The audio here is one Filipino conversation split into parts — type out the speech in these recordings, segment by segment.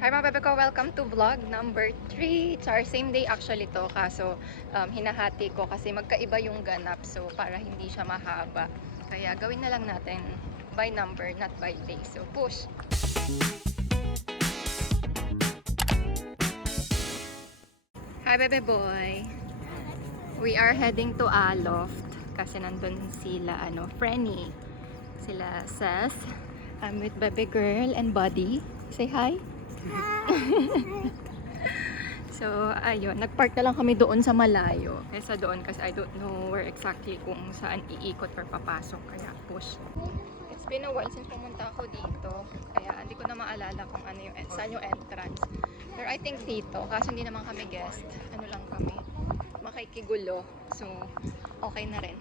Hi mga bebe ko, welcome to vlog number 3. It's our same day actually to, kaso hinahati ko kasi magkaiba yung ganap, so para hindi siya mahaba. Kaya gawin na lang natin by number, not by day. So push! Hi bebe boy! We are heading to Aloft kasi nandun sila, Frenny. Sila Seth. I'm with bebe girl and buddy. Say hi! So, ayun. Nagpark na lang kami doon sa malayo. Kesa doon kasi I don't know where exactly kung saan iikot or papasok. Kaya push. It's been a while since pumunta ako dito. Kaya hindi ko na maalala kung ano yung, saan yung entrance. Pero I think dito. Kasi hindi naman kami guest. Ano lang kami. Makikigulo. So, okay na rin.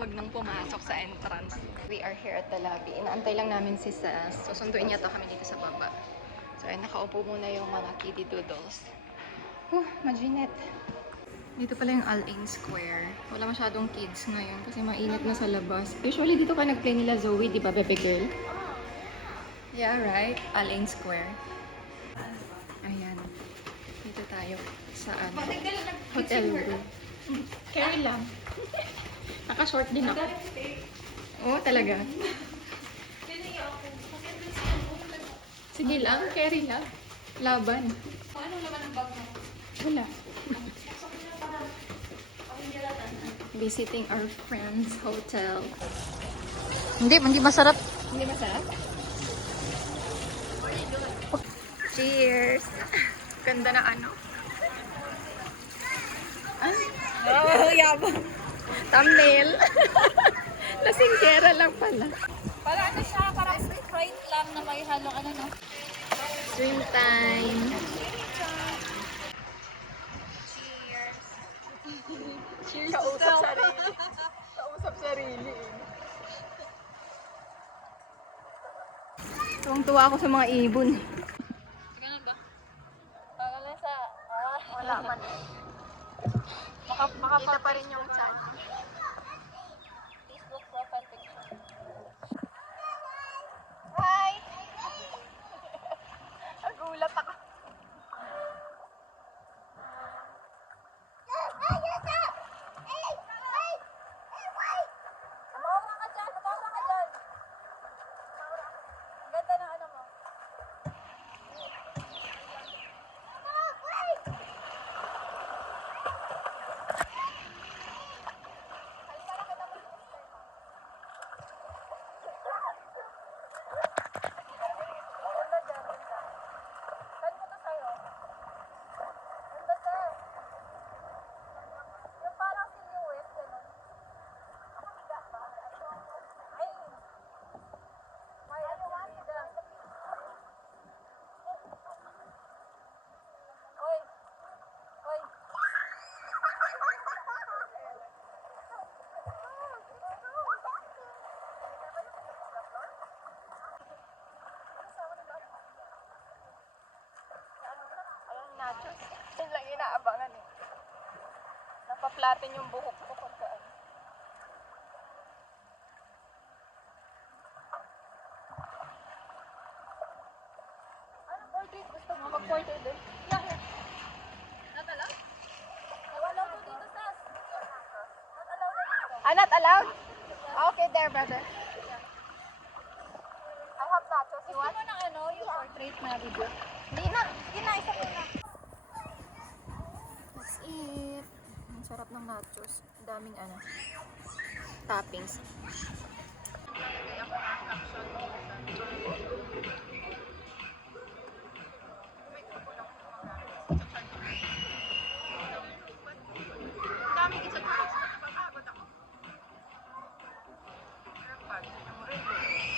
Huwag nang pumasok sa entrance. We are here at the lobby. Inaantay lang namin si Sas. So, sunduin niya to kami dito sa baba. So, ay, nakaupo muna yung mga kitty doodles. Maginit. Dito pala yung Al-Ain Square. Wala masyadong kids ngayon kasi mainit na sa labas. Usually dito ka nag-play nila Zoe, di ba, bebe girl? Yeah, right? Al-Ain Square. Ayan. Dito tayo sa Hotel Room. Carry lang. Naka-short din ako. Oo, talaga. Sige lang, carry lang. Laban. Ano naman ang bag mo? Wala. Visiting our friend's hotel. Hindi masarap. Hindi masarap? Cheers! Ganda na ano. Ay! Oh, yabang! Thumbnail! Lasinggera lang pala. Para ano siya, parang Sprite lang na may halong ano no? Swim time! Cheers! Kausap sarili. Kausap sarili. Tuwang-tuwa ako sa mga ibon. Sige na ba? Para lang sa... Wala man. Makita pa rin yung chat. Facebook profile picture. Hi! Nagulat ako. Maura ka dyan! Maura ka dyan! Ang ganda ng ano mo. Nachos. Yun lang inaabangan eh. Napaplatin yung buhok ko pagka ano. Anong portrait gusto mo? Mag-portrait din? Natala? Nawala ko dito, Sas. Natalaw na dito. Not allowed? Okay there, brother. I have nachos. You Gusto want? mo ng ano, yung portrait na video? Hindi na. Isa ko na. That's it. Ang sarap ng nachos. Daming toppings.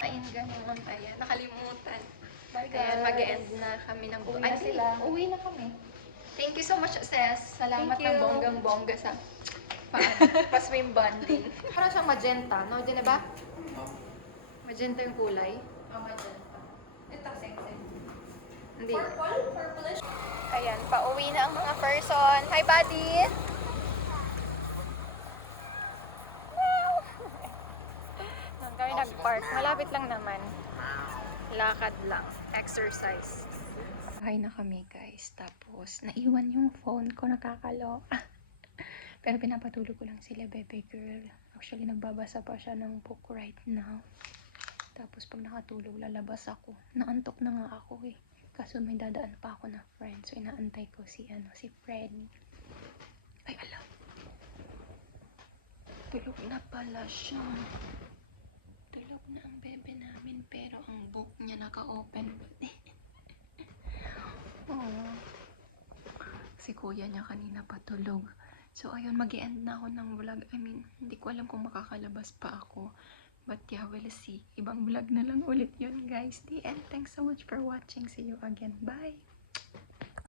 Painggan naman tayo. Nakalimutan. Ayan, mag-e-end na kami ng Uwi na sila. Uwi na kami. Thank you so much, Ses. Salamat Thank you. ng bonggang-bongga sa pa-swim bonding. Parang siyang magenta, no? Di na ba? Magenta yung kulay. Magenta. Ito, same. Hindi. Purplish. Ayan, pauwi na ang mga person. Hi, buddy! Doon kami nag-park. Malapit lang naman. Lakad lang. Exercise. Bahay na kami guys. Tapos, naiwan yung phone ko. Nakakaloka. Pero pinapatulog ko lang sila, baby girl. Actually, nagbabasa pa siya ng book right now. Tapos, pag nakatulog, lalabas ako. Naantok na nga ako eh. Kaso may dadaan pa ako na friend. So, inaantay ko si Fred. Ay, alam. Tulog na pala siya. Tulog na ang bebe namin. Pero ang book niya naka-open. Oh. Si kuya niya kanina patulog. So, ayun, mag-i-end na ako ng vlog. I mean, hindi ko alam kung makakalabas pa ako. But yeah, we'll see. Ibang vlog na lang ulit yun, guys. The end. Thanks so much for watching. See you again. Bye!